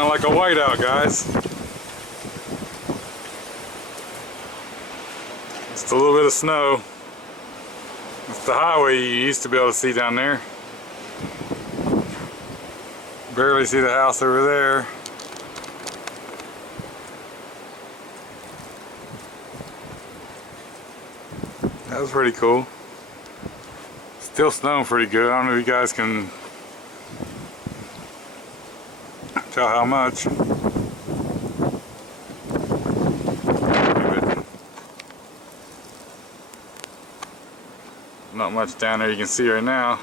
kind of like a whiteout, guys. Just a little bit of snow. It's the highway you used to be able to see down there. Barely see the house over there. That was pretty cool. Still snowing pretty good. I don't know if you guys can tell how much. Not much down there you can see right now.